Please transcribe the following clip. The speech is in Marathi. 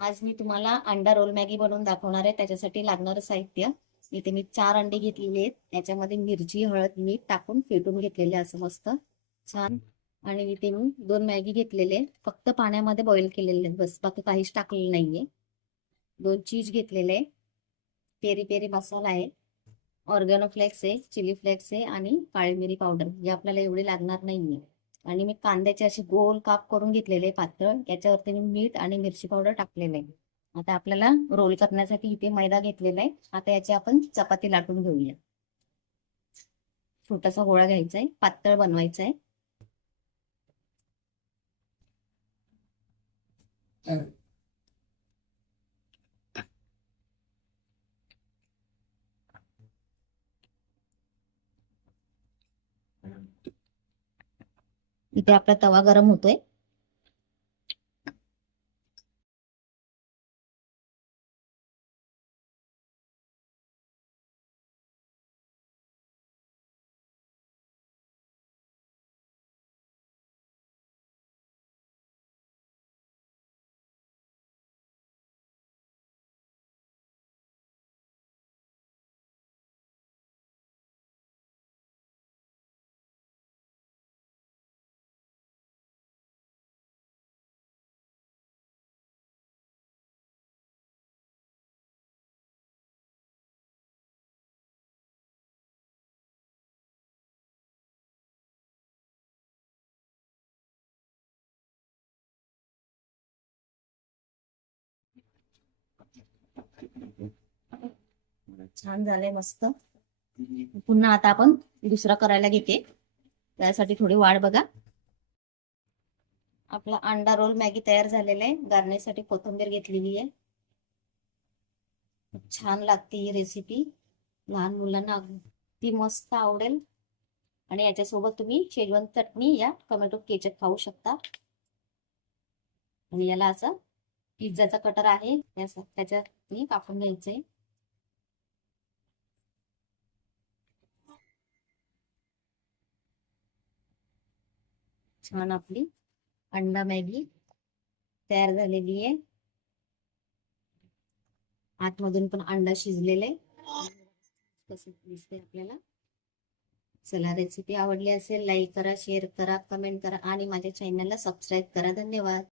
आज मी तुम्हाला अंडा रोल मॅगी बनवून दाखवणार आहे. त्याच्यासाठी लागणारं साहित्य इथे मी 4 अंडे घेतलेले आहेत. त्याच्यामध्ये मिरची, हळद, मीठ टाकून फेटून घेतलेले असं मस्त छान. आणि इथे मी 2 मॅगी घेतलेले, फक्त पाण्यामध्ये बॉईल केलेले, बस बाकी काहीच टाकलेलं नाहीये. 2 चीज घेतलेले, पेरी पेरी मसाला आहे, ऑर्गॅनो फ्लेक्स आहे, चिली फ्लेक्स आहे आणि काळी मिरी पावडर. हे आपल्याला एवढे लागणार नाहीये. आणि मी कांद्याचे असे गोल काप करून घेतलेले पातळ, त्याच्यावरती मी मीठ आणि मिरची पावडर टाकलेलं आहे. आता आपल्याला रोल करण्यासाठी इथे मैदा घेतलेला आहे. आता याची आपण चपाती लाटून घेऊया. छोटासा गोळा घ्यायचा आहे, पातळ बनवायचा आहे. इथे आपला तवा गरम होतोय. छान झालंय मस्त. पुन्हा आता आपण दुसरा करायला घेते, त्यासाठी थोडी वाट बघा. आपला अंडा रोल मॅगी तयार झालेला आहे. गार्निशसाठी कोथिंबीर घेतलेली आहे. खूप छान लागते ही रेसिपी, लहान मुलांना अगदी मस्त आवडेल. आणि याच्यासोबत तुम्ही शेजवान चटणी या टोमॅटो केचप खाऊ शकता. आणि याला असं पिझ्झाचा कटर आहे त्याच्यात मी कापून घ्यायचंय. छान आपली अंडा मॅगी तयार झालेली आहे. आतमधून पण अंडा शिजलेले कसं दिसतंय आपल्याला. चला, रेसिपी आवडली असेल लाईक करा, शेअर करा, कमेंट करा आणि माझ्या चॅनलला सबस्क्राईब करा. धन्यवाद.